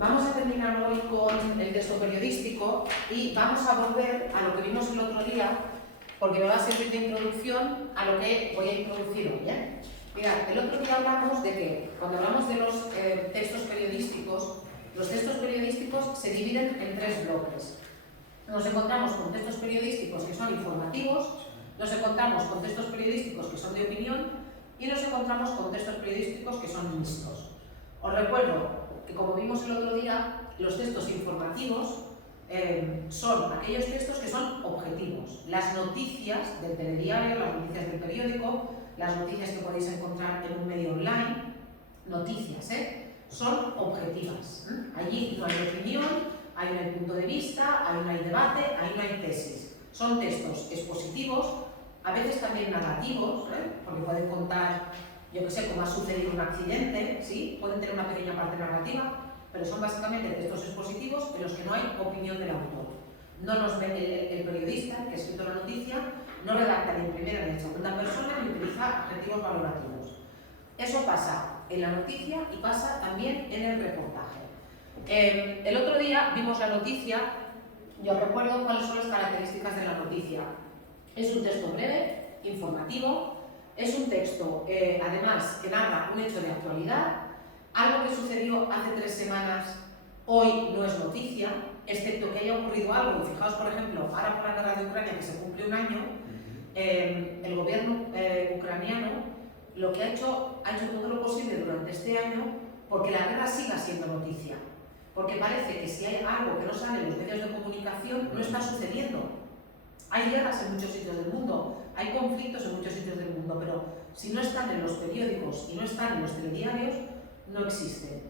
Vamos a terminar hoy con el texto periodístico y vamos a volver a lo que vimos el otro día, porque me va a servir de introducción a lo que voy a introducir hoy. Mirad, el otro día hablamos de que cuando hablamos de los textos periodísticos se dividen en tres bloques. Nos encontramos con textos periodísticos que son informativos, nos encontramos con textos periodísticos que son de opinión y nos encontramos con textos periodísticos que son mixtos. Os recuerdo que, como vimos el otro día, los textos informativos son aquellos textos que son objetivos. Las noticias del telediario, las noticias del periódico, las noticias que podéis encontrar en un medio online, noticias, son objetivas. Allí no hay opinión, ahí no hay punto de vista, ahí no hay debate, ahí no hay tesis. Son textos expositivos, a veces también narrativos, porque pueden contar, yo que sé, cómo ha sucedido un accidente, ¿sí? Pueden tener una pequeña parte narrativa, pero son básicamente textos expositivos en los que no hay opinión del autor. No nos ve el periodista que ha escrito la noticia, no redacta ni en primera ni en segunda persona ni utiliza adjetivos valorativos. Eso pasa en la noticia y pasa también en el reportaje. El otro día vimos la noticia, yo recuerdo cuáles son las características de la noticia. Es un texto breve, informativo, es un texto, además, que narra un hecho de actualidad, algo que sucedió hace 3 semanas, hoy no es noticia, excepto que haya ocurrido algo. Y fijaos, por ejemplo, ahora por la guerra de Ucrania, que se cumple un año, el gobierno ucraniano lo que ha hecho todo lo posible durante este año porque la guerra siga siendo noticia. Porque parece que si hay algo que no sale en los medios de comunicación, no está sucediendo. Hay guerras en muchos sitios del mundo, hay conflictos en muchos sitios del mundo, pero si no están en los periódicos y no están en los telediarios, no existen.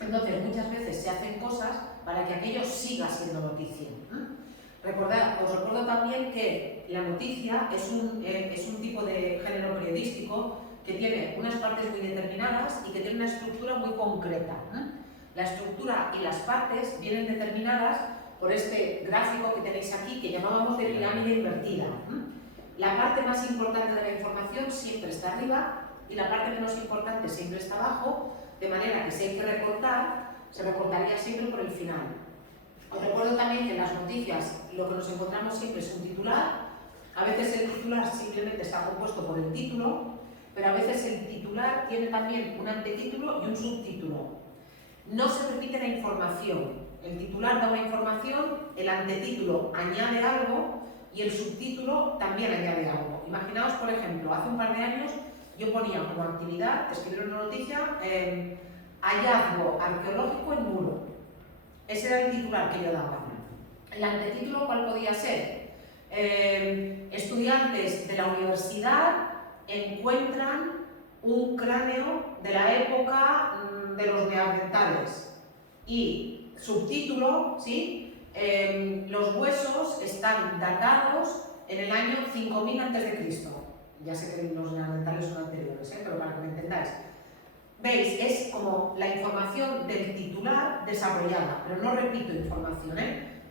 Entonces, muchas veces se hacen cosas para que aquello siga siendo noticia. Os recuerdo también que la noticia es un tipo de género periodístico que tiene unas partes muy determinadas y que tiene una estructura muy concreta. La estructura y las partes vienen determinadas por este gráfico que tenéis aquí, que llamábamos de pirámide invertida. La parte más importante de la información siempre está arriba y la parte menos importante siempre está abajo, de manera que si hay que recortar, se recortaría siempre por el final. Os recuerdo también que en las noticias lo que nos encontramos siempre es un titular. A veces el titular simplemente está compuesto por el título, pero a veces el titular tiene también un antetítulo y un subtítulo. No se repite la información. El titular da una información, el antetítulo añade algo y el subtítulo también añade algo. Imaginaos, por ejemplo, hace un par de años yo ponía como actividad, escribir una noticia, hallazgo arqueológico en muro. Ese era el titular que yo daba. El antetítulo, ¿cuál podía ser? Estudiantes de la universidad encuentran un cráneo de la época de los neandertales. Y subtítulo, ¿sí? Los huesos están datados en el año 5000 a.C. Ya sé que los neandertales son anteriores, pero para que me entendáis. ¿Veis? Es como la información del titular desarrollada, pero no repito información.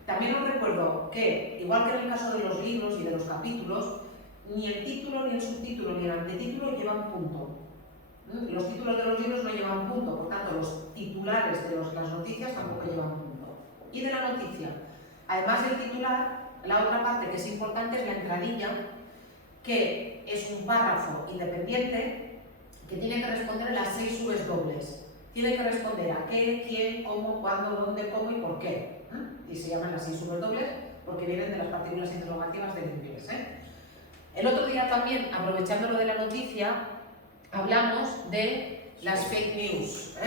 También os recuerdo que, igual que en el caso de los libros y de los capítulos, ni el título, ni el subtítulo, ni el antetítulo llevan punto. Los títulos de los libros no llevan punto, por tanto los titulares de las noticias tampoco llevan punto. Y de la noticia, además del titular, la otra parte que es importante es la entradilla, que es un párrafo independiente que tiene que responder a las 6 Vs dobles. Tiene que responder a qué, quién, cómo, cuándo, dónde, cómo y por qué. Y se llaman las 6 Vs dobles porque vienen de las partículas interrogativas del inglés. El otro día también, aprovechando lo de la noticia, hablamos de las fake news,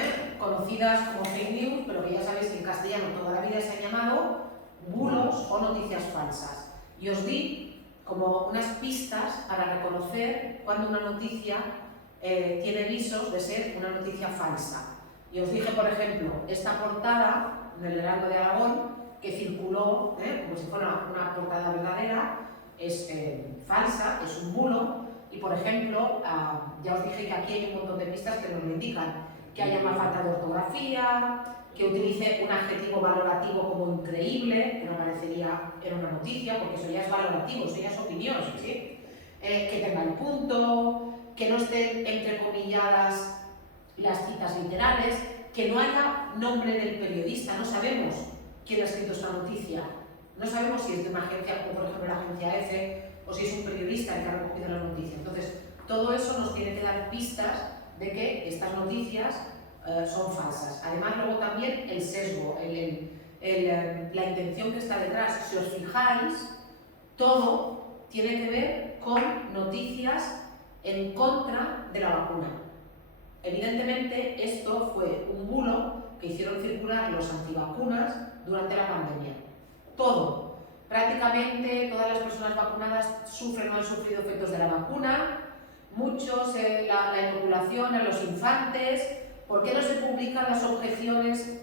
conocidas como fake news, pero que ya sabéis que en castellano toda la vida se han llamado bulos o noticias falsas. Y os di como unas pistas para reconocer cuando una noticia tiene visos de ser una noticia falsa. Y os dije, por ejemplo, esta portada del Heraldo de Aragón, que circuló como si fuera una portada verdadera, es falsa, es un bulo. Y por ejemplo, ya os dije que aquí hay un montón de pistas que nos lo indican, que haya una falta de ortografía, que utilice un adjetivo valorativo como increíble, que no parecería en una noticia, porque eso ya es valorativo, eso ya es opinión, ¿sí? Que tenga el punto, que no estén entrecomilladas las citas literales, que no haya nombre del periodista, no sabemos quién ha escrito esta noticia, no sabemos si es de una agencia, como por ejemplo la agencia EFE, o si es un periodista el que ha recogido la noticia. Entonces, todo eso nos tiene que dar pistas de que estas noticias son falsas. Además, luego también el sesgo, la intención que está detrás. Si os fijáis, todo tiene que ver con noticias en contra de la vacuna. Evidentemente, esto fue un bulo que hicieron circular los antivacunas durante la pandemia. Todo. Prácticamente todas las personas vacunadas sufren o han sufrido efectos de la vacuna, muchos la inoculación a los infantes. ¿Por qué no se publican las objeciones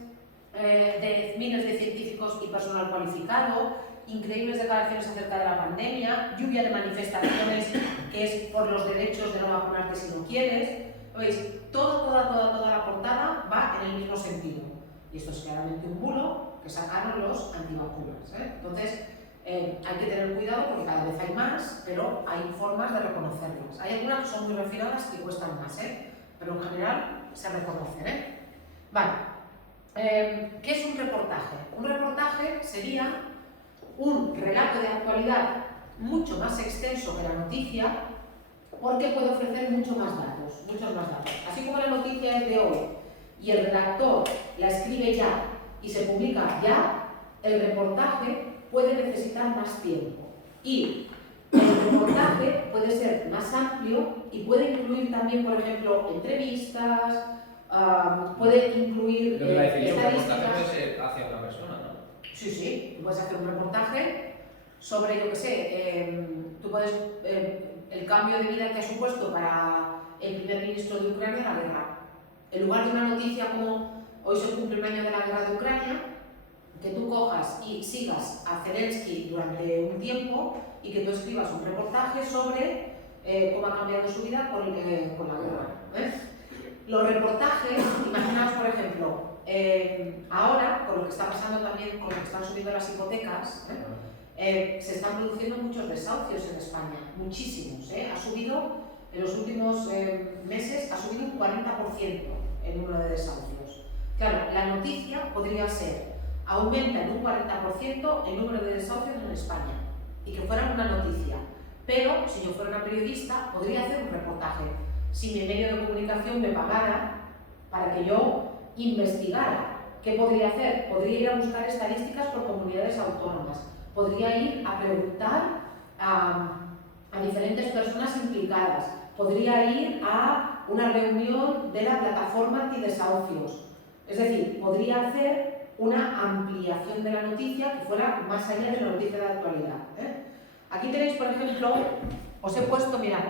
de miles de científicos y personal cualificado? Increíbles declaraciones acerca de la pandemia, lluvia de manifestaciones que es por los derechos de no vacunarte si no quieres. ¿Veis? Toda la portada va en el mismo sentido. Y esto es claramente un bulo que sacaron los antivacunas. Entonces, hay que tener cuidado porque cada vez hay más, pero hay formas de reconocerlas. Hay algunas que son muy refinadas y cuestan más, pero en general se reconocen. Vale. ¿Qué es un reportaje? Un reportaje sería un relato de actualidad mucho más extenso que la noticia, porque puede ofrecer muchos más datos. Así como la noticia es de hoy y el redactor la escribe ya y se publica ya, el reportaje puede necesitar más tiempo. Y el reportaje puede ser más amplio y puede incluir también, por ejemplo, entrevistas, puede incluir estadísticas. Un reportaje puede ser hacia una persona, ¿no? Sí, puedes hacer un reportaje sobre, yo qué sé, tú puedes, el cambio de vida que ha supuesto para el primer ministro de Ucrania la guerra. En lugar de una noticia como hoy se cumple un año de la guerra de Ucrania, que tú cojas y sigas a Zelensky durante un tiempo y que tú escribas un reportaje sobre cómo ha cambiado su vida con la guerra. Los reportajes, imaginaos por ejemplo, ahora con lo que está pasando también, con lo que están subiendo las hipotecas, se están produciendo muchos desahucios en España, muchísimos. Ha subido, en los últimos meses, ha subido un 40% el número de desahucios. Claro, la noticia podría ser: aumenta en un 40% el número de desahucios en España, y que fuera una noticia. Pero si yo fuera una periodista, podría hacer un reportaje. Si mi medio de comunicación me pagara para que yo investigara, ¿qué podría hacer? Podría ir a buscar estadísticas por comunidades autónomas, podría ir a preguntar a diferentes personas implicadas, podría ir a una reunión de la plataforma antidesahucios. Es decir, podría hacer una ampliación de la noticia que fuera más allá de la noticia de actualidad. Aquí tenéis, por ejemplo, os he puesto, mirad,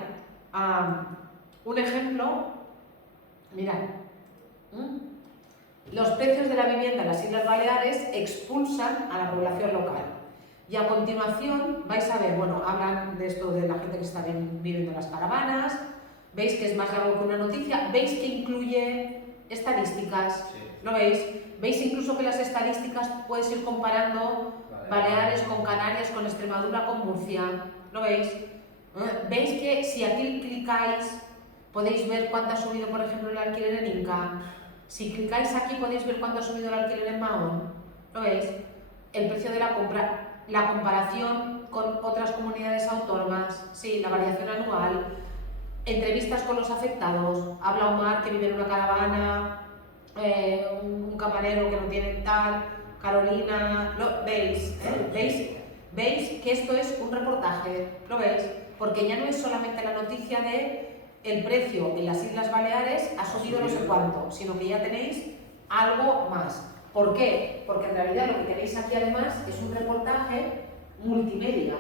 un ejemplo, mirad. Los precios de la vivienda en las Islas Baleares expulsan a la población local. Y a continuación vais a ver, bueno, hablan de esto de la gente que está viviendo en las caravanas, veis que es más largo que una noticia, veis que incluye estadísticas, sí. ¿Lo veis? Veis incluso que las estadísticas puedes ir comparando Baleares con Canarias, con Extremadura, con Murcia, ¿lo veis? Veis que si aquí clicáis podéis ver cuánto ha subido, por ejemplo, el alquiler en Inca. Si clicáis aquí podéis ver cuánto ha subido el alquiler en Mahón, ¿lo veis? El precio de la compra, la comparación con otras comunidades autónomas, sí, la variación anual, entrevistas con los afectados, habla Omar que vive en una caravana, un camarero que no tiene tal, Carolina, ¿lo veis? ¿Veis que esto es un reportaje? ¿Lo veis? Porque ya no es solamente la noticia de el precio en las Islas Baleares ha subido no sé cuánto, sino que ya tenéis algo más. ¿Por qué? Porque en realidad lo que tenéis aquí además es un reportaje multimedia.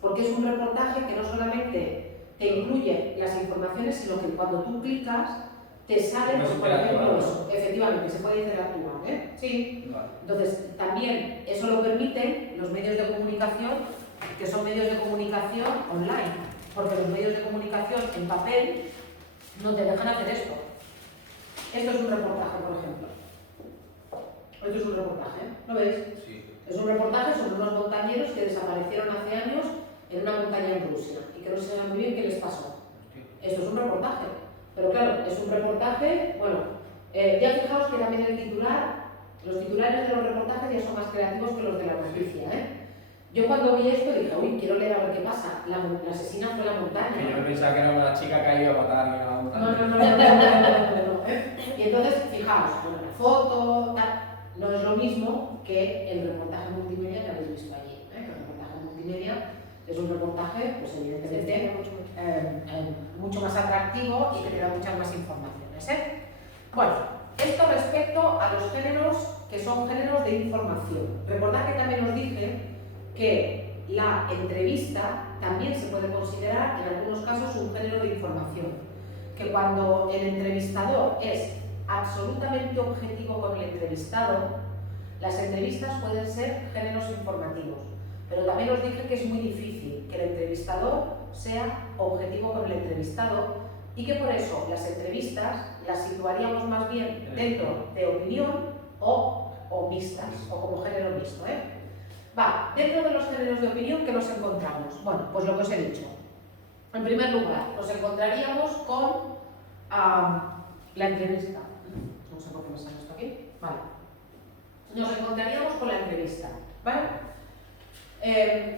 Porque es un reportaje que no solamente te incluye las informaciones, sino que cuando tú clicas te sale, pues, por ejemplo, eso. Efectivamente, se puede interactuar, Sí. Vale. Entonces, también eso lo permiten los medios de comunicación, que son medios de comunicación online, porque los medios de comunicación en papel no te dejan hacer esto. Esto es un reportaje, por ejemplo. Esto es un reportaje, ¿lo veis? Sí. Es un reportaje sobre unos montañeros que desaparecieron hace años en una montaña en Rusia y que no se sabe muy bien qué les pasó. Esto es un reportaje. Pero claro, es un reportaje, bueno, Ya fijaos que también el titular, los titulares de los reportajes ya son más creativos que los de la noticia, ¿eh? Yo cuando vi esto dije, uy, quiero leer a ver qué pasa. La asesina fue la montaña. Que yo pensaba que era una chica que ha ido a matar a alguien a la montaña. No. Y entonces, fijaos, bueno, la foto, tal, no es lo mismo que el reportaje multimedia que habéis visto allí. El reportaje multimedia es un reportaje, pues evidentemente, mucho más atractivo y que te da muchas más informaciones, ¿eh? Bueno, esto respecto a los géneros que son géneros de información. Recordad que también os dije que la entrevista también se puede considerar en algunos casos un género de información, que cuando el entrevistador es absolutamente objetivo con el entrevistado, las entrevistas pueden ser géneros informativos, pero también os dije que es muy difícil que el entrevistador sea objetivo con el entrevistado y que por eso las entrevistas las situaríamos más bien dentro de opinión o mixtas, o como género mixto, ¿eh? Va, dentro de los géneros de opinión, ¿qué nos encontramos? Bueno, pues lo que os he dicho. En primer lugar, nos encontraríamos con la entrevista. No sé por qué me sale esto aquí. Vale. Nos encontraríamos con la entrevista, ¿vale?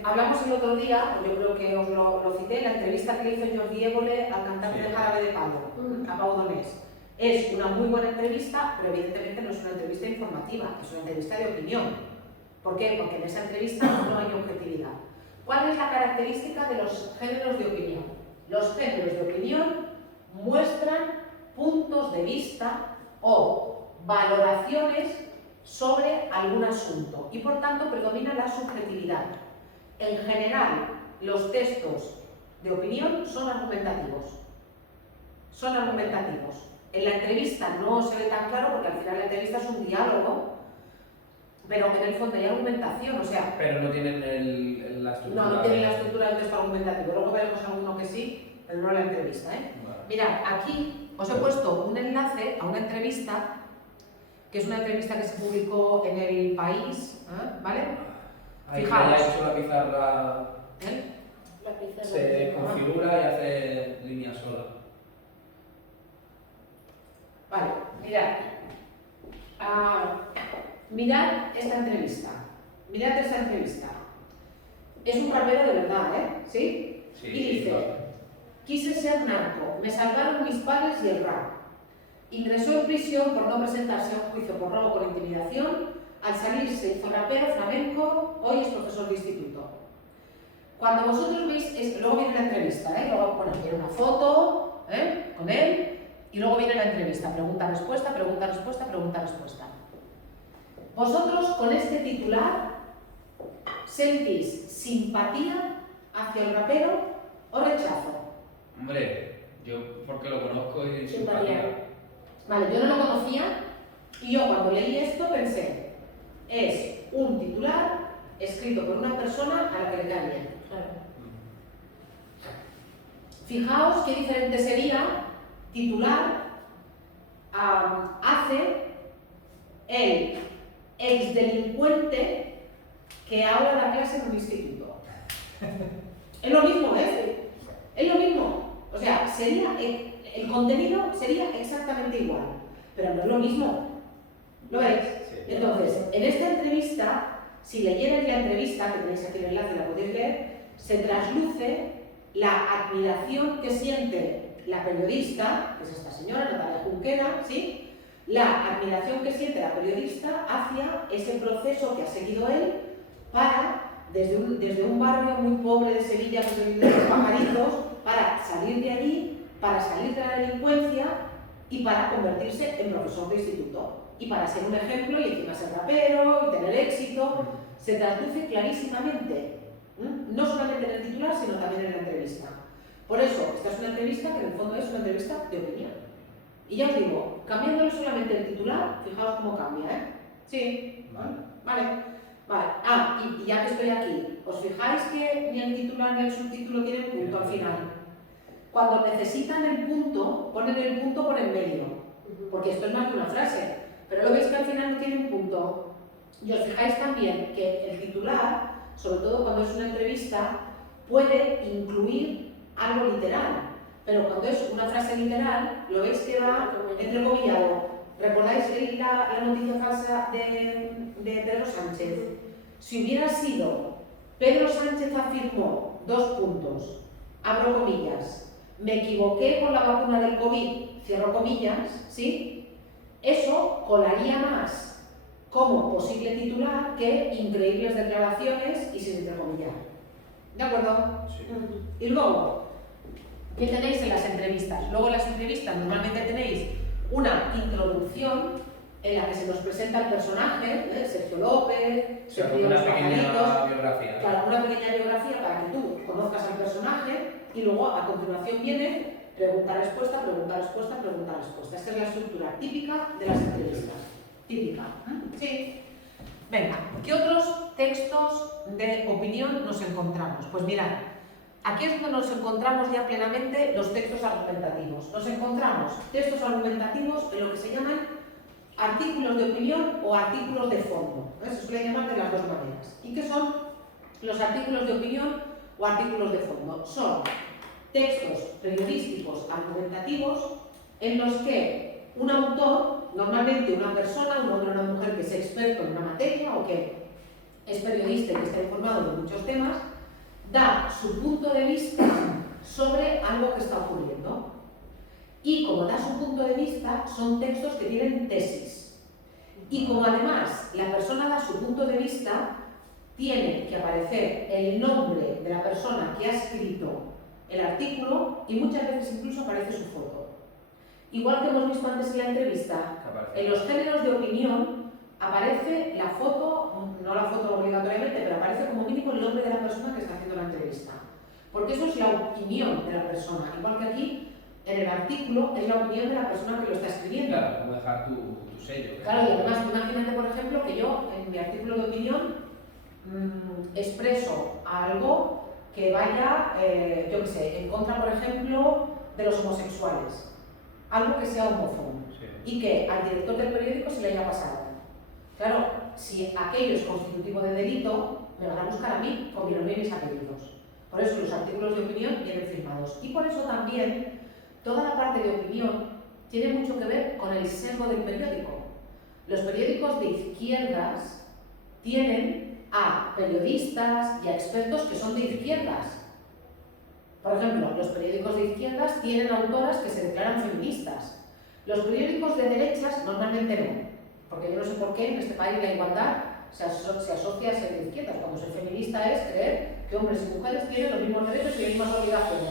Hablamos el otro día, yo creo que os lo cité, la entrevista que le hizo Jordi Évole al cantante de Jarabe de Palo, a Pau Donés. Es una muy buena entrevista, pero evidentemente no es una entrevista informativa, es una entrevista de opinión. ¿Por qué? Porque en esa entrevista no hay objetividad. ¿Cuál es la característica de los géneros de opinión? Los géneros de opinión muestran puntos de vista o valoraciones sobre algún asunto y por tanto predomina la subjetividad. En general, los textos de opinión son argumentativos. Son argumentativos. En la entrevista no se ve tan claro porque al final la entrevista es un diálogo, pero en el fondo hay argumentación, o sea... Pero no tienen la estructura... No tienen la estructura del texto argumentativo. Luego veremos alguno que sí, pero no la entrevista, ¿eh? Vale. Mirad, aquí os he puesto un enlace a una entrevista, que es una entrevista que se publicó en El País, ¿vale? Ahí Fijaos. ya he hecho la pizarra... La pizarra Se configura y hace línea sola. Vale, mirad. Mirad esta entrevista. Mirad esta entrevista. Es un rapero de verdad, ¿eh? ¿Sí? Sí, Y dice, claro. quise ser narco, me salvaron mis padres y el rap. Ingresó en prisión por no presentarse a un juicio por robo con intimidación. Al salirse hizo rapero flamenco, hoy es profesor de instituto. Cuando vosotros veis, luego viene la entrevista, luego viene una foto con él y luego viene la entrevista, pregunta-respuesta, pregunta-respuesta, pregunta-respuesta. Vosotros con este titular sentís simpatía hacia el rapero o rechazo. Hombre, yo porque lo conozco y Simpatía. Vale, yo no lo conocía y yo cuando leí esto pensé, es un titular escrito por una persona a la que le cae bien. Claro. Fijaos qué diferente sería titular hace el exdelincuente que ahora da clase en un instituto. Es lo mismo, ¿eh? Es lo mismo. O sea, sería el contenido sería exactamente igual, pero no es lo mismo. ¿Lo veis? Sí. Entonces, en esta entrevista, si leyerais la entrevista, que tenéis aquí el enlace, la podéis leer, se trasluce la admiración que siente la periodista, que es esta señora, Natalia Junquera, ¿sí? La admiración que siente la periodista hacia ese proceso que ha seguido él para, desde un barrio muy pobre de Sevilla, que es el de los pajaritos, para salir de allí, para salir de la delincuencia y para convertirse en profesor de instituto. Y para ser un ejemplo y encima ser rapero y tener éxito, se traduce clarísimamente, no solamente en el titular, sino también en la entrevista. Por eso, esta es una entrevista que en el fondo es una entrevista de opinión. Y ya os digo, cambiándole solamente el titular, fijaos cómo cambia, ¿eh? Sí, vale. Y ya que estoy aquí, ¿os fijáis que ni el titular ni el subtítulo tienen punto al final? Cuando necesitan el punto, ponen el punto por en medio, porque esto es más de una frase, pero lo veis que al final no tienen punto. Y os fijáis también que el titular, sobre todo cuando es una entrevista, puede incluir algo literal, pero cuando es una frase literal, lo veis que va entrecomillado. ¿Recordáis la noticia falsa de Pedro Sánchez? Si hubiera sido Pedro Sánchez afirmó, dos puntos, abro comillas, me equivoqué con la vacuna del COVID, cierro comillas, ¿sí? Eso colaría más como posible titular que increíbles declaraciones y sin entrecomillar. ¿De acuerdo? Sí. Y luego, ¿qué tenéis en las entrevistas? Luego en las entrevistas normalmente tenéis una introducción en la que se nos presenta el personaje, Sergio López, O sea, Sergio una Los pequeña Pajaritos, biografía. claro, una pequeña biografía para que tú conozcas al personaje y luego a continuación viene pregunta-respuesta, pregunta-respuesta, pregunta-respuesta. Esta es la estructura típica de las entrevistas. Típica. Sí. Venga, ¿qué otros textos de opinión nos encontramos? Pues mirad, aquí es donde nos encontramos ya plenamente los textos argumentativos. Nos encontramos textos argumentativos en lo que se llaman artículos de opinión o artículos de fondo. Se suele llamar de las dos maneras. ¿Y qué son los artículos de opinión o artículos de fondo? Son textos periodísticos argumentativos en los que un autor, normalmente una persona, un hombre o una mujer que es experto en una materia o que es periodista y que está informado de muchos temas, da su punto de vista sobre algo que está ocurriendo. Y como da su punto de vista, son textos que tienen tesis. Y como además la persona da su punto de vista, tiene que aparecer el nombre de la persona que ha escrito el artículo y muchas veces incluso aparece su foto. Igual que hemos visto antes en la entrevista, en los géneros de opinión aparece la foto, no la foto obligatoriamente, pero aparece como mínimo el nombre de la persona que está haciendo la entrevista. Porque eso es la opinión de la persona, igual que aquí en el artículo es la opinión de la persona que lo está escribiendo. Claro, como dejar tu sello. Claro, y además imagínate, por ejemplo, que yo en mi artículo de opinión expreso algo que vaya, yo qué sé, en contra, por ejemplo, de los homosexuales. Algo que sea homófobo y que al director del periódico se le haya pasado. Claro, si aquello es constitutivo de delito, me van a buscar a mí con mi nombre y mis apellidos. Por eso los artículos de opinión vienen firmados. Y por eso también toda la parte de opinión tiene mucho que ver con el sesgo del periódico. Los periódicos de izquierdas tienen a periodistas y a expertos que son de izquierdas. Por ejemplo, los periódicos de izquierdas tienen autoras que se declaran feministas. Los periódicos de derechas normalmente no, porque yo no sé por qué en este país la igualdad se asocia a ser de izquierdas, cuando ser feminista es creer que hombres y mujeres tienen los mismos derechos y las mismas obligaciones.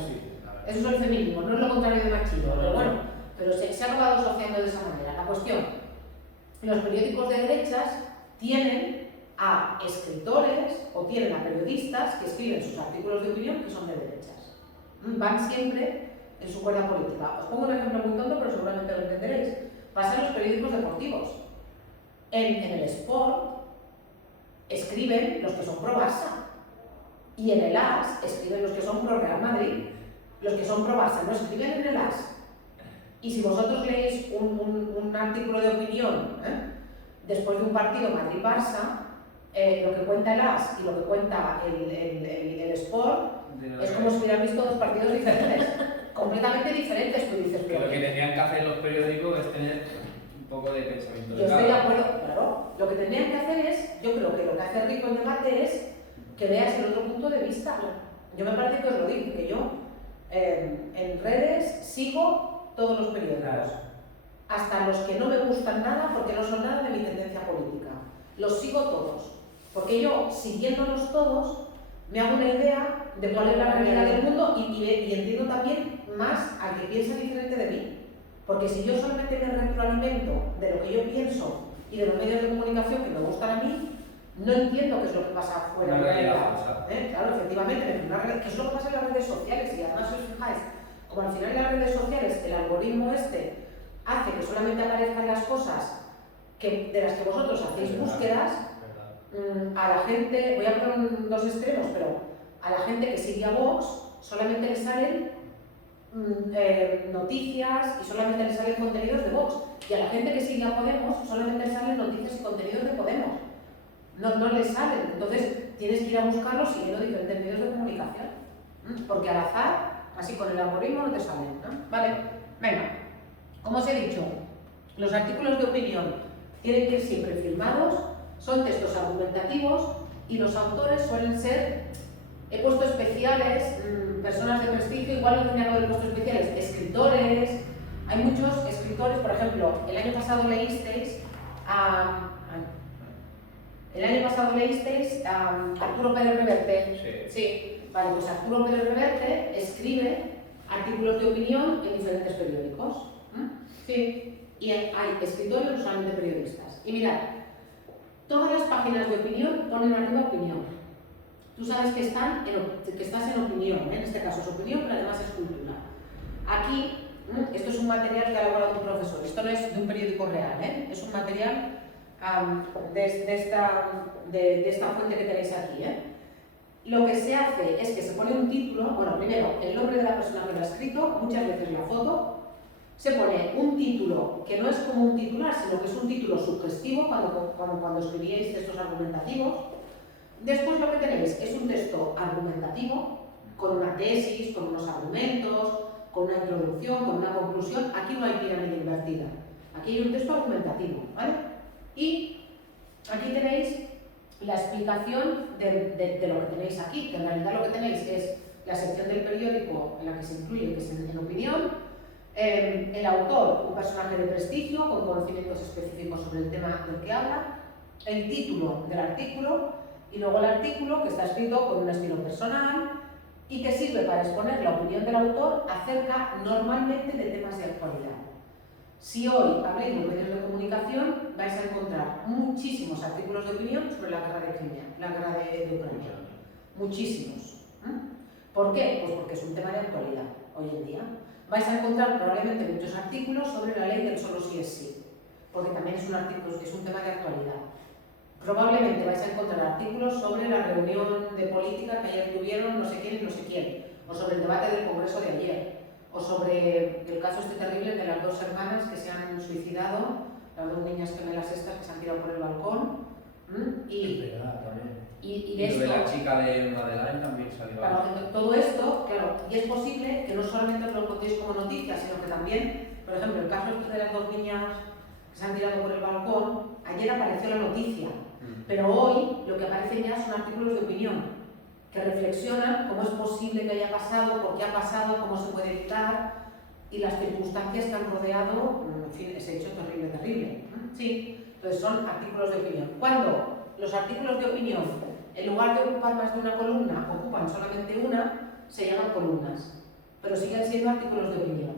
Eso es el feminismo, no es lo contrario de machismo, pero bueno, pero se ha acabado asociando de esa manera. La cuestión, los periódicos de derechas tienen a escritores o tienen a periodistas que escriben sus artículos de opinión que son de derechas. Van siempre en su cuerda política. Os pongo un ejemplo muy tonto, pero seguramente lo entenderéis. Pasa en los periódicos deportivos. En el Sport escriben los que son pro Barça. Y en el AS escriben los que son pro Real Madrid. Los que son pro Barça no escriben en el AS. Y si vosotros leéis un artículo de opinión después de un partido Madrid-Barça, lo que cuenta el AS y lo que cuenta el Sport es como si hubieran visto dos partidos diferentes, completamente diferentes. Tú dices, que lo que tendrían que hacer los periódicos es tener un poco de pensamiento de yo estoy de cada. acuerdo, claro. Lo que tendrían que hacer es, yo creo que lo que hace rico el debate es que veas el otro punto de vista. Yo me parece que os lo digo, que yo en redes sigo todos los periódicos, hasta los que no me gustan nada porque no son nada de mi tendencia política. Los sigo todos, porque yo, siguiéndolos todos, me hago una idea de cuál es la realidad del mundo y entiendo también más al que piensa diferente de mí. Porque si yo solamente me retroalimento de lo que yo pienso y de los medios de comunicación que me gustan a mí, no entiendo qué es lo que pasa fuera de la realidad. Claro, efectivamente, ¿qué es lo que pasa en las redes sociales? Y además, si os fijáis, como al final en las redes sociales el algoritmo hace que solamente aparezcan las cosas de las que vosotros hacéis búsquedas, a la gente, voy a poner dos extremos, pero a la gente que sigue a Vox solamente le salen noticias y solamente le salen contenidos de Vox, y a la gente que sigue a Podemos solamente le salen noticias y contenidos de Podemos, no le salen. Entonces tienes que ir a buscarlos siguiendo diferentes medios de comunicación, porque al azar, así con el algoritmo no te salen, ¿no? Vale, venga, como os he dicho, Los artículos de opinión tienen que ir siempre firmados, son textos argumentativos y los autores suelen ser, he puesto especiales, personas de prestigio, igual no tenía que haber puesto especiales, escritores. Hay muchos escritores, por ejemplo, el año pasado leísteis a Arturo Pérez Reverte. Sí. Vale, pues Arturo Pérez Reverte escribe artículos de opinión en diferentes periódicos. Sí. Y hay escritores, no solamente periodistas. Y mirad, todas las páginas de opinión ponen arriba opinión. Tú sabes que estás en opinión, en este caso es opinión, pero además es cultura. Aquí, esto es un material que ha elaborado un profesor, esto no es de un periódico real, es un material de esta fuente que tenéis aquí. Lo que se hace es que se pone un título, bueno, primero el nombre de la persona que lo ha escrito, muchas veces la foto, se pone un título que no es como un titular, sino que es un título sugestivo cuando escribíais textos argumentativos. Después lo que tenéis es un texto argumentativo, con una tesis, con unos argumentos, con una introducción, con una conclusión. Aquí no hay pirámide invertida, aquí hay un texto argumentativo, ¿vale? Y aquí tenéis la explicación de lo que tenéis aquí, que en realidad lo que tenéis es la sección del periódico en la que se incluye, que es en opinión, el autor, un personaje de prestigio, con conocimientos específicos sobre el tema del que habla, el título del artículo, y luego el artículo que está escrito con un estilo personal y que sirve para exponer la opinión del autor acerca normalmente de temas de actualidad. Si hoy habléis los medios de comunicación, vais a encontrar muchísimos artículos de opinión sobre la guerra de Crimea, la guerra de Ucrania. Muchísimos. ¿Por qué? Pues porque es un tema de actualidad hoy en día. Vais a encontrar probablemente muchos artículos sobre la ley del solo sí es sí, porque también es un artículo que es un tema de actualidad. Probablemente vais a encontrar artículos sobre la reunión de política que ayer tuvieron no sé quién y no sé quién, o sobre el debate del Congreso de ayer, o sobre el caso este terrible de las dos hermanas que se han suicidado, las dos niñas gemelas estas que se han tirado por el balcón. Y de esto, de la chica de Madeleine también salió. Claro, todo esto, claro, y es posible que no solamente os lo contéis como noticia, sino que también, por ejemplo, el caso este de las dos niñas que se han tirado por el balcón, ayer apareció la noticia, pero hoy lo que aparecen ya son artículos de opinión que reflexionan cómo es posible que haya pasado, por qué ha pasado, cómo se puede evitar y las circunstancias que han rodeado, en fin, ese hecho terrible. Sí, entonces son artículos de opinión. Cuando los artículos de opinión, en lugar de ocupar más de una columna, ocupan solamente una, se llaman columnas, pero siguen siendo artículos de opinión.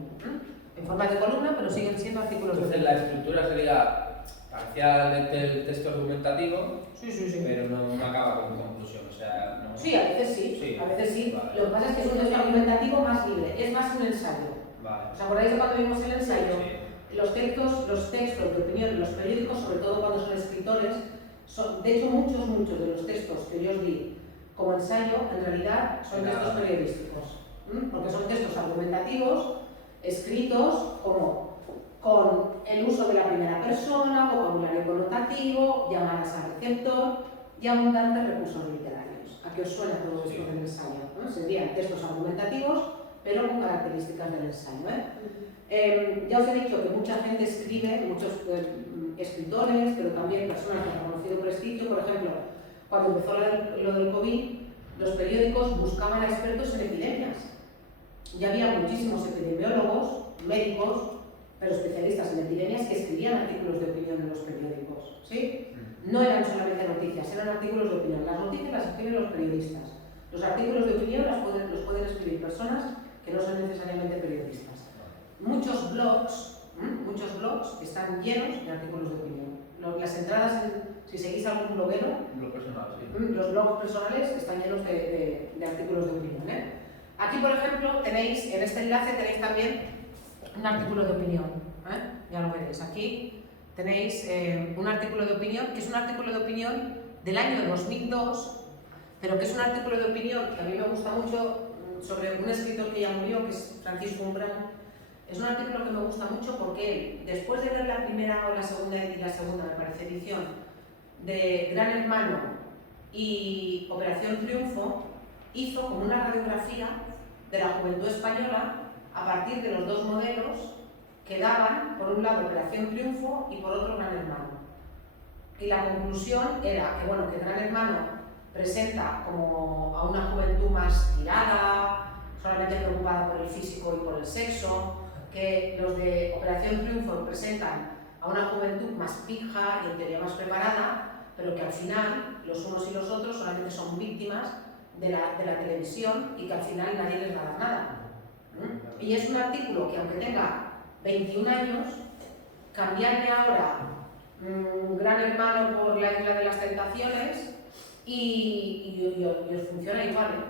En forma de columna, pero siguen siendo artículos de opinión. Entonces la estructura sería parcial del texto argumentativo, sí. pero no acaba con conclusión. O sea, no... Sí, a veces sí. A veces sí. Vale. Lo que pasa es que es un texto argumentativo más libre, es más un ensayo. Vale. ¿Os acordáis de cuando vimos el ensayo? Sí. Los textos de opinión en los periódicos, sobre todo cuando son escritores, de hecho muchos de los textos que yo os di como ensayo, en realidad son textos periodísticos, porque son textos argumentativos, escritos como con el uso de la primera persona, vocabulario connotativo, llamadas al receptor y abundantes recursos literarios. ¿A qué os suena todo esto del ensayo? Serían textos argumentativos, pero con características del ensayo. Ya os he dicho que mucha gente escribe, muchos escritores, pero también personas de reconocido prestigio. Por ejemplo, cuando empezó lo del COVID, los periódicos buscaban a expertos en epidemias. Ya había muchísimos epidemiólogos, médicos, pero especialistas en epidemias que escribían artículos de opinión en los periódicos. ¿Sí? No eran solamente noticias, eran artículos de opinión. Las noticias las escriben los periodistas. Los artículos de opinión los pueden escribir personas que no son necesariamente periodistas. Muchos blogs están llenos de artículos de opinión. Las entradas, si seguís algún bloguero, los blogs personales están llenos de artículos de opinión. Aquí, por ejemplo, tenéis, en este enlace tenéis también un artículo de opinión. Ya lo veréis. Aquí tenéis un artículo de opinión, que es un artículo de opinión del año 2002, pero que es un artículo de opinión que a mí me gusta mucho, sobre un escritor que ya murió, que es Francisco Umbral. Es un artículo que me gusta mucho porque él, después de ver la primera o la segunda, me parece, edición de Gran Hermano y Operación Triunfo, hizo como una radiografía de la juventud española a partir de los dos modelos que daban, por un lado, Operación Triunfo y por otro, Gran Hermano. Y la conclusión era que, bueno, que Gran Hermano presenta como a una juventud más tirada, solamente preocupada por el físico y por el sexo, que los de Operación Triunfo presentan a una juventud más pija y en teoría más preparada, pero que al final los unos y los otros solamente son víctimas de la televisión y que al final nadie les va a dar nada. Y es un artículo que, aunque tenga 21 años, cambiarle ahora Gran Hermano por la Isla de las Tentaciones y funciona igual,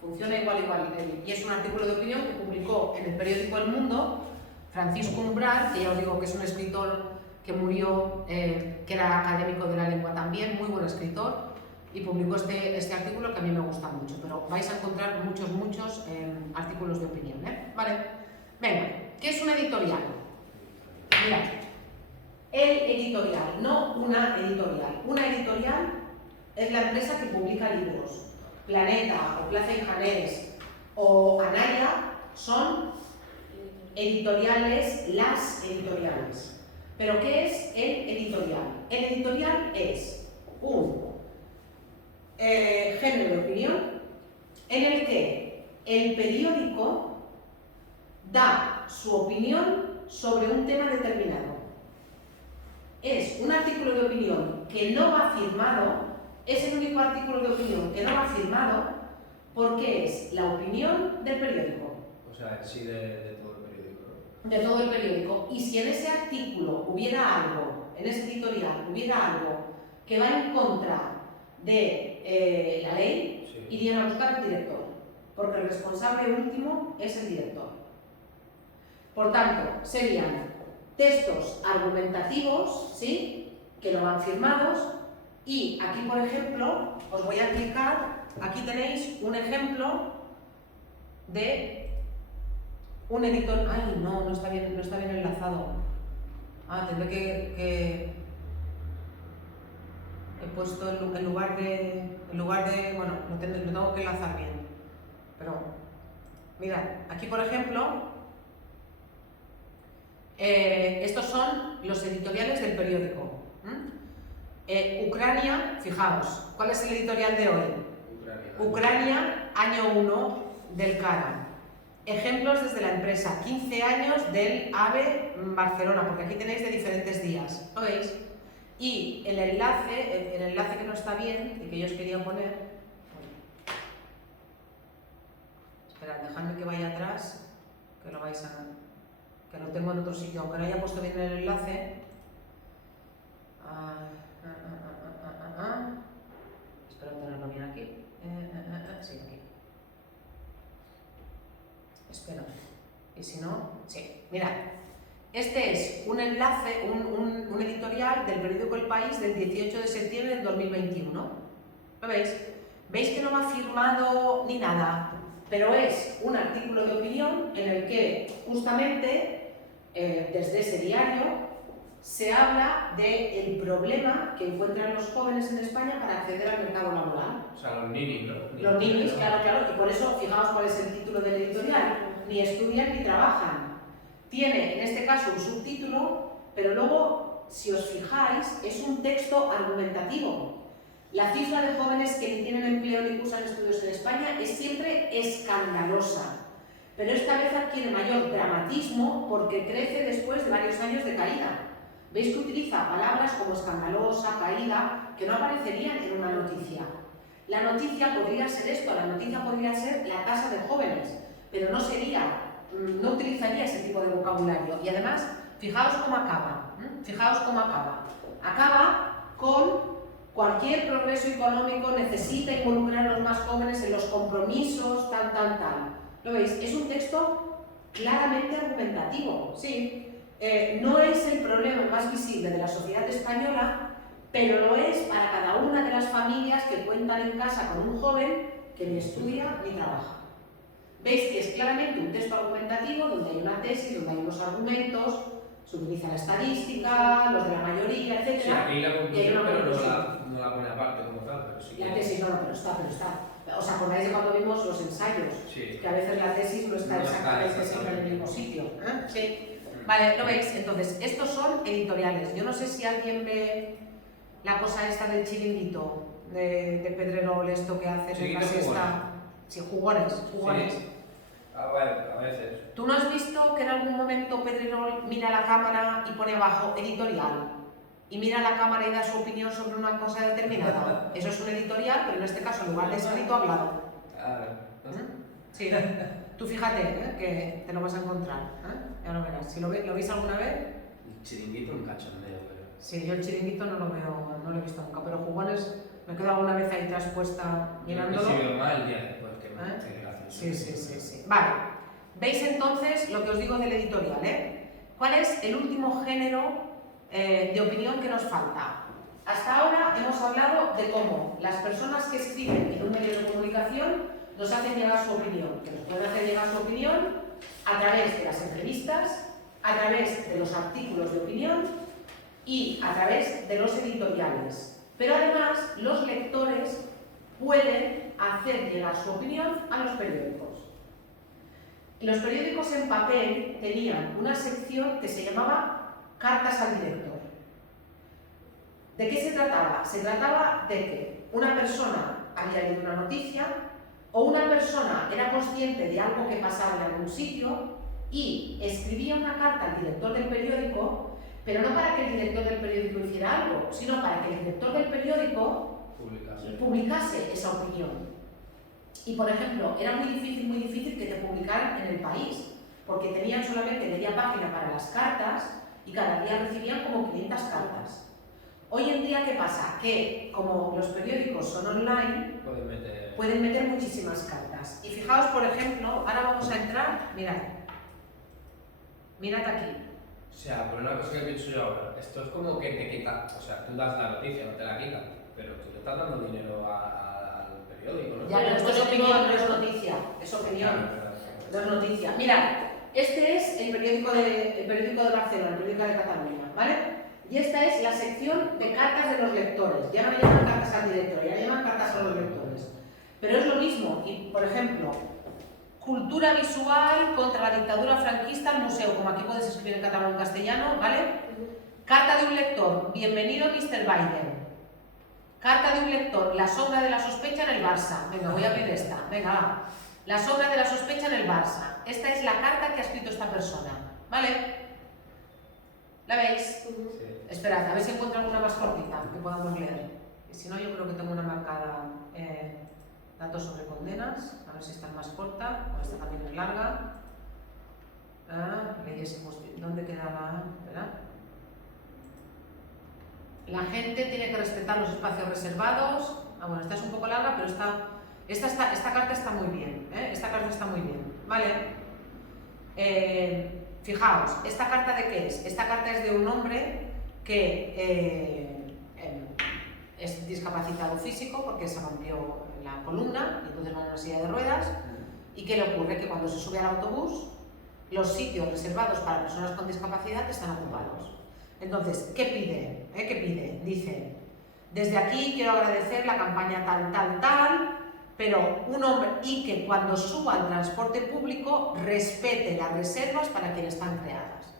funciona igual. Y es un artículo de opinión que publicó en el periódico El Mundo Francisco Umbral, que ya os digo que es un escritor que murió, que era académico de la lengua también, muy buen escritor, y publicó este artículo que a mí me gusta mucho, pero vais a encontrar muchos artículos de opinión, ¿eh? Vale. Venga, ¿qué es una editorial? Mirad, el editorial, no una editorial. Una editorial es la empresa que publica libros. Planeta, o Plaza y Janés, o Anaya son editoriales, las editoriales. ¿Pero qué es el editorial? El editorial es un género de opinión en el que el periódico da su opinión sobre un tema determinado. Es un artículo de opinión que no va firmado, es el único artículo de opinión que no va firmado porque es la opinión del periódico. O sea, sí de todo el periódico, ¿no? De todo el periódico. Y si en ese artículo hubiera algo, en ese editorial hubiera algo que va en contra de la ley, Sí. irían a buscar al director, porque el responsable último es el director. Por tanto, serían textos argumentativos, ¿sí?, que no van firmados, y aquí, por ejemplo, os voy a explicar, aquí tenéis un ejemplo de un editor. Ay, no está bien enlazado. Tendré que he puesto en lugar de bueno, lo tengo que enlazar bien. Pero, mirad, aquí por ejemplo, estos son los editoriales del periódico. Ucrania, fijaos, ¿cuál es el editorial de hoy? Ucrania, año 1 del CARA. Ejemplos desde la empresa, 15 años del AVE Barcelona, porque aquí tenéis de diferentes días, ¿lo veis? Y el enlace que no está bien y que yo os quería poner. Esperad, dejadme que vaya atrás, que lo vais a. Que lo tengo en otro sitio, aunque no haya puesto bien el enlace. Espero tenerlo bien aquí. Sí, aquí. Espero. Y si no, sí. Mirad. Este es un enlace, un editorial del periódico El País del 18 de septiembre del 2021. ¿Lo veis? ¿Veis que no va firmado ni nada? Pero es un artículo de opinión en el que justamente desde ese diario se habla del problema que encuentran los jóvenes en España para acceder al mercado laboral. O sea, los ninis, ¿no? Los ninis, claro, y por eso fijaos cuál es el título del editorial. Ni estudian ni trabajan. Tiene, en este caso, un subtítulo, pero luego, si os fijáis, es un texto argumentativo. La cifra de jóvenes que ni tienen empleo ni cursan estudios en España es siempre escandalosa, pero esta vez adquiere mayor dramatismo porque crece después de varios años de caída. Veis que utiliza palabras como escandalosa, caída, que no aparecerían en una noticia. La noticia podría ser esto, la noticia podría ser la tasa de jóvenes, pero no utilizaría ese tipo de vocabulario. Y además, fijaos cómo acaba. Acaba con cualquier progreso económico necesita involucrar a los más jóvenes en los compromisos, tal. ¿Lo veis? Es un texto claramente argumentativo, sí. No es el problema más visible de la sociedad española, pero lo es para cada una de las familias que cuentan en casa con un joven que ni estudia ni trabaja. Veis que es claramente un texto argumentativo donde hay una tesis, donde hay unos argumentos, se utiliza la estadística, los de la mayoría, etc. Sí, aquí la conclusión, pero no la pone aparte como tal. Pero sí que... La tesis no, pero está. ¿Os acordáis de cuando vimos los ensayos? Sí. Que a veces la tesis no está No exactamente está siempre en el mismo sitio. Sí. Vale, ¿lo veis? Entonces, estos son editoriales. Yo no sé si alguien ve la cosa esta del chiringuito de Pedrerol, esto que hace en la Chiringuito siesta. Sí, jugones. Sí. Bueno, a veces. ¿Tú no has visto que en algún momento Pedrerol mira la cámara y pone abajo editorial? Y mira la cámara y da su opinión sobre una cosa determinada. Eso es un editorial, pero en este caso, en lugar de escrito, hablado. Sí, tú fíjate que te lo vas a encontrar. Ya lo verás. Si lo veis alguna vez. El chiringuito un cachondeo, pero. Sí, yo el chiringuito no lo he visto nunca, pero jugones me quedo alguna vez ahí traspuesta mirándolo. Sí, veo mal el día después que me gracias. Sí. Vale. ¿Veis entonces lo que os digo del editorial? ¿Cuál es el último género de opinión que nos falta? Hasta ahora hemos hablado de cómo las personas que escriben en un medio de comunicación nos hacen llegar su opinión, que nos pueden hacer llegar su opinión a través de las entrevistas, a través de los artículos de opinión y a través de los editoriales. Pero además los lectores pueden hacer llegar su opinión a los periódicos. Los periódicos en papel tenían una sección que se llamaba Cartas al director. ¿De qué se trataba? Se trataba de que una persona había leído una noticia o una persona era consciente de algo que pasaba en algún sitio y escribía una carta al director del periódico, pero no para que el director del periódico hiciera algo, sino para que el director del periódico publicase esa opinión. Y por ejemplo, era muy difícil que te publicaran en El País, porque tenían solamente media página para las cartas y cada día recibían como 500 cartas. Hoy en día, ¿qué pasa? Que como los periódicos son online, pueden meter muchísimas cartas. Y fijaos, por ejemplo, ahora vamos a entrar, mirad aquí. O sea, por una cosa que pienso yo ahora, esto es como que te quita, o sea, tú das la noticia, no te la quitan, pero tú le estás dando dinero al periódico, ¿no? Ya, pero esto es opinión, no es noticia, es opinión, no es noticia. Mirad, este es el periódico de Barcelona, el periódico de Cataluña, ¿vale? Y esta es la sección de cartas de los lectores. Ya no le llaman cartas al director, ya le llaman cartas a los lectores. Pero es lo mismo, y por ejemplo, cultura visual contra la dictadura franquista al museo, como aquí puedes escribir en catalán o en castellano, ¿vale? Carta de un lector, bienvenido Mr. Biden. Carta de un lector, la sombra de la sospecha en el Barça. Venga, voy a abrir esta, venga, va. La sombra de la sospecha en el Barça. Esta es la carta que ha escrito esta persona, ¿vale? ¿La veis? Sí. Esperad, a ver si encuentro alguna más cortita que podamos leer. Y si no, yo creo que tengo una marcada, datos sobre condenas, a ver si esta es más corta, o esta también es larga. Leyes, ¿dónde queda la...? ¿Verdad? La gente tiene que respetar los espacios reservados. Bueno, esta es un poco larga, pero esta carta está muy bien, esta carta está muy bien, ¿vale? Fijaos, ¿esta carta de qué es? Esta carta es de un hombre que es discapacitado físico porque se rompió la columna y entonces va en una silla de ruedas. ¿Y qué le ocurre? Que cuando se sube al autobús, los sitios reservados para personas con discapacidad están ocupados. Entonces, ¿qué pide? ¿Qué pide? Dice, desde aquí quiero agradecer la campaña tal, pero un hombre, y que cuando suba al transporte público respete las reservas para quienes están creadas.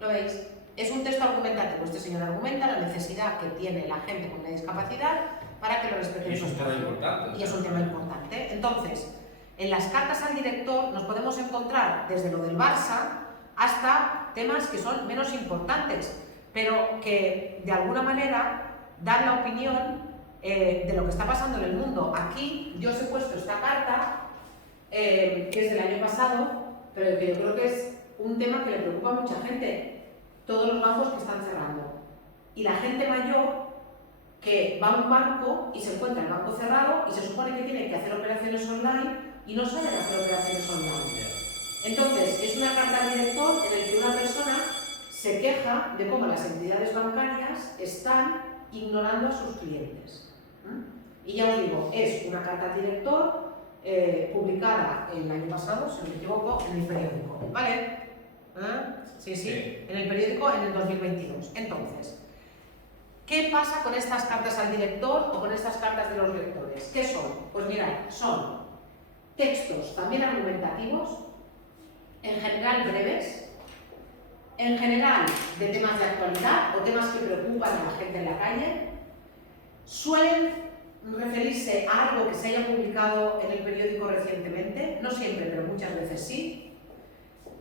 ¿Lo veis? Es un texto argumentativo. Este señor argumenta la necesidad que tiene la gente con una discapacidad para que lo respeten. Y es un tema importante. Y es un tema importante. Entonces, en las cartas al director nos podemos encontrar desde lo del Barça hasta temas que son menos importantes, pero que de alguna manera dan la opinión de lo que está pasando en el mundo. Aquí yo os he puesto esta carta, que es del año pasado, pero que yo creo que es un tema que le preocupa a mucha gente. Todos los bancos que están cerrando. Y la gente mayor que va a un banco y se encuentra el banco cerrado y se supone que tiene que hacer operaciones online y no saben hacer operaciones online. Entonces, es una carta al director en la que una persona se queja de cómo las entidades bancarias están ignorando a sus clientes. Y ya os digo, es una carta al director publicada el año pasado, si no me equivoco, en el periódico. ¿Vale? Sí, en el periódico en el 2022. Entonces, ¿qué pasa con estas cartas al director o con estas cartas de los lectores? ¿Qué son? Pues mirad, son textos también argumentativos, en general breves, en general de temas de actualidad o temas que preocupan a la gente en la calle, suelen referirse a algo que se haya publicado en el periódico recientemente, no siempre, pero muchas veces sí.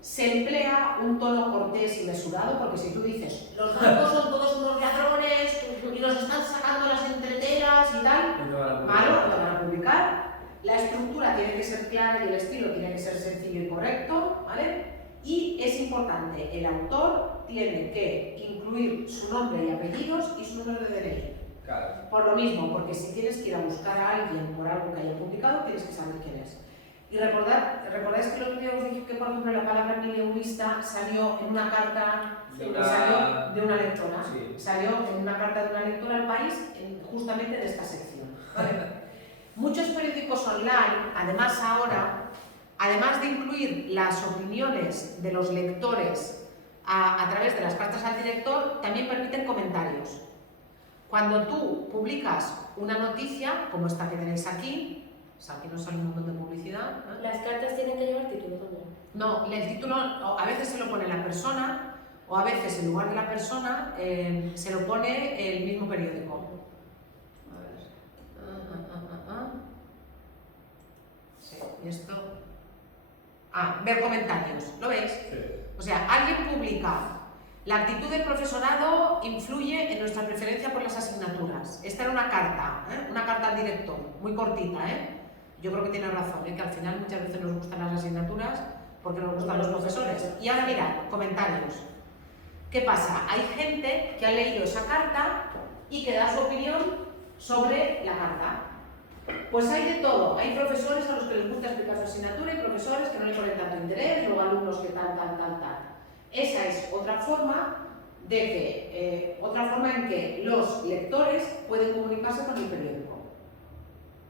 Se emplea un tono cortés y mesurado, porque si tú dices, los bancos son todos unos ladrones y nos están sacando las entreteras y tal, malo, lo van a publicar. La estructura tiene que ser clara y el estilo tiene que ser sencillo y correcto, ¿vale? Y es importante, el autor tiene que incluir su nombre y apellidos y su número de DNI. Claro. Por lo mismo, porque si tienes que ir a buscar a alguien por algo que haya publicado, tienes que saber quién es. Y recordáis que el otro día os dije que, por ejemplo, la palabra mileurista salió en una carta, salió de una lectora, Sí. salió en una carta de una lectora al país, justamente de esta sección, ¿vale? Muchos periódicos online, además ahora, además de incluir las opiniones de los lectores a través de las cartas al director, también permiten comentarios. Cuando tú publicas una noticia, como esta que tenéis aquí, o sea, aquí nos sale un montón de publicidad, ¿eh? Las cartas tienen que llevar título también. No, el título a veces se lo pone la persona o a veces en lugar de la persona se lo pone el mismo periódico. A ver. Sí, y esto. Ver comentarios, ¿lo veis? Sí. O sea, alguien publica. La actitud del profesorado influye en nuestra preferencia por las asignaturas. Esta era una carta al director, muy cortita, ¿eh? Yo creo que tiene razón, que al final muchas veces nos gustan las asignaturas porque nos gustan los profesores. Y ahora mirad, comentarios. ¿Qué pasa? Hay gente que ha leído esa carta y que da su opinión sobre la carta. Pues hay de todo. Hay profesores a los que les gusta explicar su asignatura y profesores que no le ponen tanto interés, luego alumnos que tal. Esa es otra forma otra forma en que los lectores pueden comunicarse con el periódico.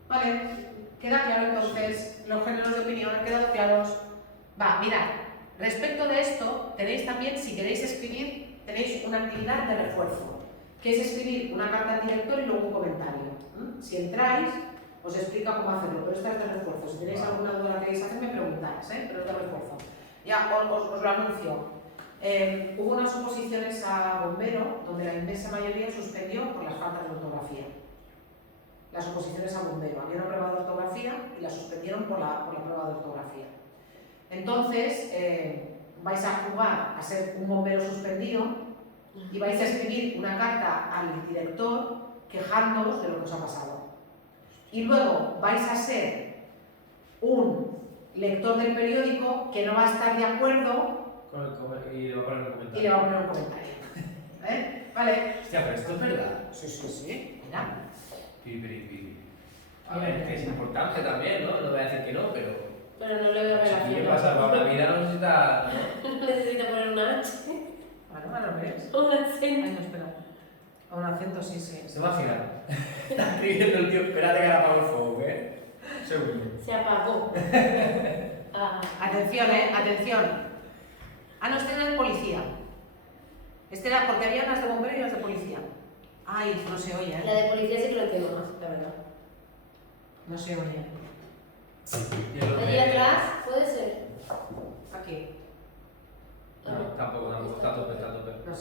¿Vale? ¿Queda claro entonces? Los géneros de opinión han quedado claros. Mirad, respecto de esto, tenéis también, si queréis escribir, tenéis una actividad de refuerzo, que es escribir una carta al director y luego un comentario. Si entráis, os explica cómo hacerlo, pero esta es de refuerzo. Si tenéis alguna duda que queréis hacer, me preguntáis, pero es de refuerzo. Ya os lo anuncio. Hubo unas oposiciones a bombero donde la inmensa mayoría suspendió por las faltas de ortografía. Las oposiciones a bombero. Había una prueba de ortografía y la suspendieron por la prueba de ortografía. Entonces, vais a jugar a ser un bombero suspendido y vais a escribir una carta al director quejándoos de lo que os ha pasado. Y luego vais a ser un lector del periódico que no va a estar de acuerdo Y le va a poner un comentario. y le va a poner un comentario. ¿Vale? Hostia, pero esto es verdad. Sí. Mira. A ver, que es importante también, ¿no? No voy a decir que no, pero. Pero no le veo relación. ¿Qué pasa? Para la vida no necesita. Necesita poner una H. Bueno, lo ves. O un Ay, acento. no, espera. A un acento, sí. Se me ha girado. Está escribiendo el tío, espérate que ahora apago el fuego, ¿eh? Seguro. Se apagó. Atención, atención. No, este era de policía. Este era porque había unas de bombero y unas de policía. Ay, no se oye, La de policía sí que lo entiendo más, la verdad. No se oye. Allí atrás, puede ser. Aquí. No, tampoco, está a tope. No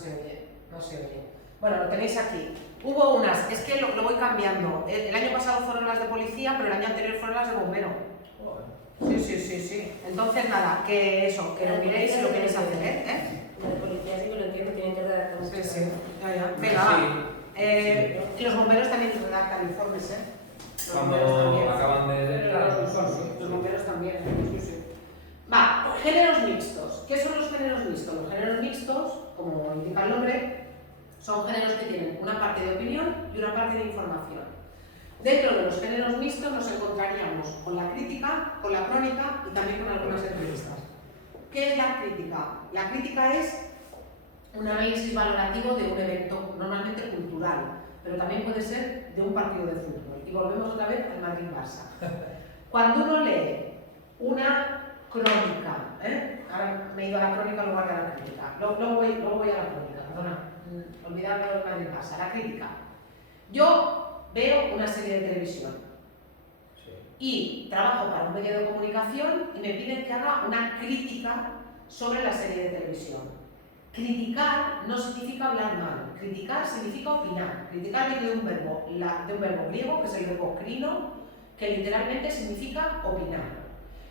se oye. Bueno, lo tenéis aquí. Hubo unas, es que lo voy cambiando. El año pasado fueron las de policía, pero el año anterior fueron las de bombero. Sí. Entonces, nada, que lo miréis si lo queréis hacer, La de policía sí que lo entiendo, tienen que redactar mucho. Sí. Ya. Venga, va. Y los bomberos también redactan informes, Los bomberos Cuando también. acaban de. Los bomberos también, sí. Va, géneros mixtos. ¿Qué son los géneros mixtos? Los géneros mixtos, como indica el nombre, son géneros que tienen una parte de opinión y una parte de información. Dentro de los géneros mixtos nos encontraríamos con la crítica, con la crónica y también con algunas entrevistas. ¿Qué es la crítica? La crítica es un análisis valorativo de un evento normalmente cultural, pero también puede ser de un partido de fútbol. Y volvemos otra vez al Madrid-Barça. Cuando uno lee una crónica, ahora me he ido a la crónica en lugar de a la crítica, luego voy a la crónica, perdona, olvidarme del Madrid-Barça, la crítica. Yo veo una serie de televisión y trabajo para un medio de comunicación y me piden que haga una crítica sobre la serie de televisión. Criticar no significa hablar mal, criticar significa opinar. Criticar viene de un verbo griego, que es el verbo crino, que literalmente significa opinar.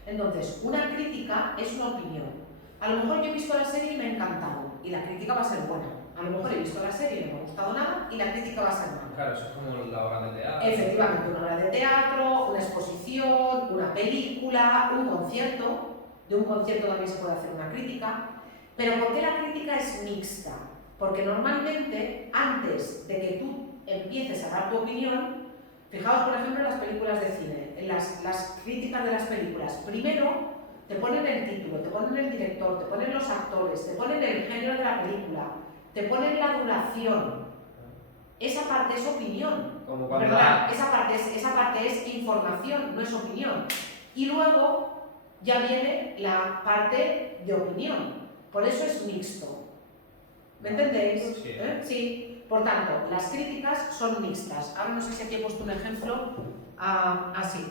Entonces, una crítica es una opinión. A lo mejor yo he visto la serie y me ha encantado, y la crítica va a ser buena. A lo mejor he visto la serie y no me ha gustado nada, y la crítica va a ser mala. Claro, eso es como la obra de teatro. Efectivamente, una obra de teatro, una exposición, una película, un concierto. De un concierto también se puede hacer una crítica. Pero ¿por qué la crítica es mixta? Porque normalmente, antes de que tú empieces a dar tu opinión, fijaos por ejemplo en las películas de cine, en las críticas de las películas. Primero te ponen el título, te ponen el director, te ponen los actores, te ponen el género de la película, te ponen la duración. Esa parte es opinión, Como cuando ¿verdad? Esa parte es información, no es opinión. Y luego ya viene la parte de opinión. Por eso es mixto. ¿Me entendéis? Sí. Sí. Por tanto, las críticas son mixtas. Ahora no sé si aquí he puesto un ejemplo así.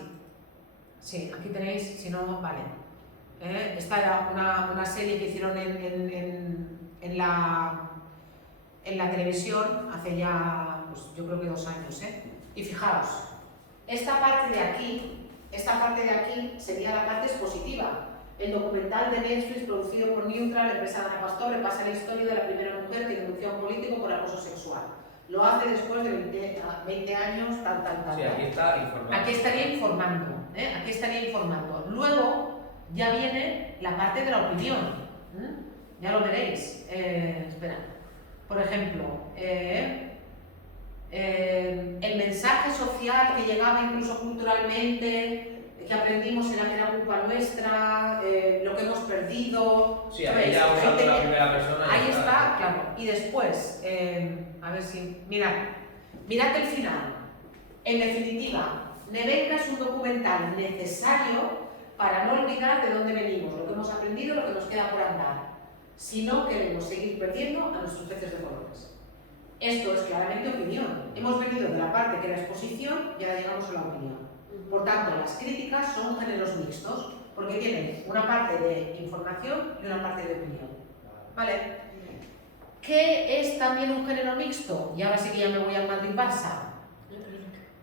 Sí, aquí tenéis, si no, vale. Esta era una serie que hicieron en la televisión hace ya, pues, yo creo que 2 años. Y fijaos, esta parte de aquí sería la parte expositiva. El documental de Netflix producido por Neutral, empresa Ana Pastor, repasa la historia de la primera mujer que denunció a un político por acoso sexual. Lo hace después de 20 años, tal. Sí, aquí está informando. Aquí estaría informando. Luego ya viene la parte de la opinión. Ya lo veréis. Espera. Por ejemplo, el mensaje social que llegaba incluso culturalmente, que aprendimos era que era culpa nuestra, lo que hemos perdido. Sí, ahí ya usando la primera persona. Ahí está, claro. Y después, a ver si. Mirad el final. En definitiva, Nevenka es un documental necesario para no olvidar de dónde venimos, lo que hemos aprendido, lo que nos queda por andar. Si no queremos seguir perdiendo a nuestros peces de colores. Esto es claramente opinión. Hemos venido de la parte que era exposición y ahora llegamos a la opinión. Por tanto, las críticas son géneros mixtos, porque tienen una parte de información y una parte de opinión. ¿Vale? ¿Qué es también un género mixto? Y ahora sí que ya me voy al Madrid-Barça.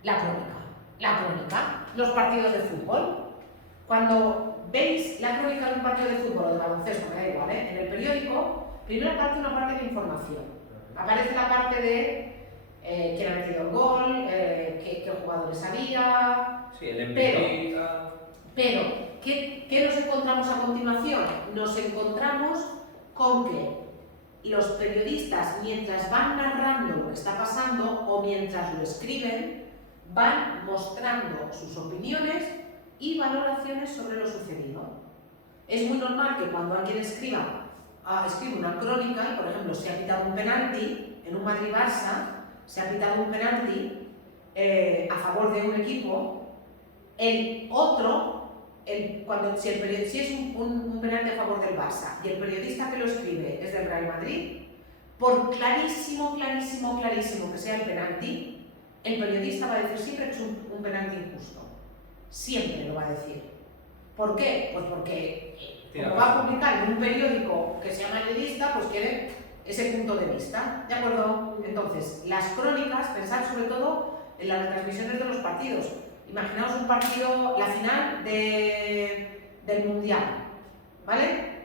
La crónica. Los partidos de fútbol. Cuando veis la crónica de un partido de fútbol o de baloncesto, me da igual, en el periódico, primero parte una parte de información. Aparece la parte de quién ha metido el gol, qué jugadores había. Sí, el MVP. Pero ¿qué nos encontramos a continuación? Nos encontramos con que los periodistas, mientras van narrando lo que está pasando o mientras lo escriben, van mostrando sus opiniones y valoraciones sobre lo sucedido. Es muy normal que cuando alguien escribe una crónica, por ejemplo, se ha pitado un penalti en un Madrid-Barça, se ha pitado un penalti a favor de un equipo, el otro, si es un penalti a favor del Barça y el periodista que lo escribe es del Real Madrid, por clarísimo que sea el penalti, el periodista va a decir siempre que es un penalti injusto. Siempre lo va a decir. ¿Por qué? Pues porque como va a publicar en un periódico que sea madridista, pues quiere ese punto de vista. ¿De acuerdo? Entonces, las crónicas, pensad sobre todo en las retransmisiones de los partidos. Imaginaos un partido, la final del Mundial, ¿vale?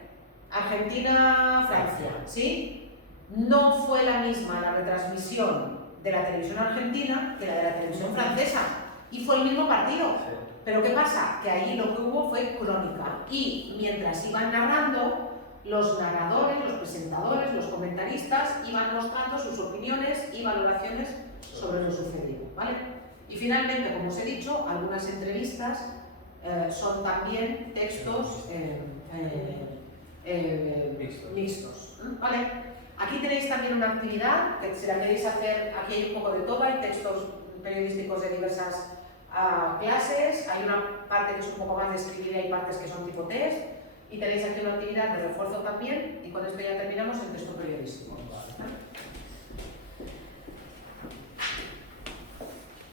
Argentina-Francia, ¿sí? No fue la misma la retransmisión de la televisión argentina que la de la televisión francesa. Y fue el mismo partido. Sí. Pero ¿qué pasa? Que ahí lo que hubo fue crónica. Y mientras iban narrando, los narradores, los presentadores, los comentaristas iban mostrando sus opiniones y valoraciones sobre lo sucedido, ¿vale? Y finalmente, como os he dicho, algunas entrevistas son también textos mixtos, ¿vale? Aquí tenéis también una actividad que si la queréis hacer, aquí hay un poco de todo, hay textos periodísticos de diversas clases, hay una parte que es un poco más de escribir y hay partes que son tipo test, y tenéis aquí una actividad de refuerzo también, y con esto ya terminamos el texto periodístico. ¿Vale?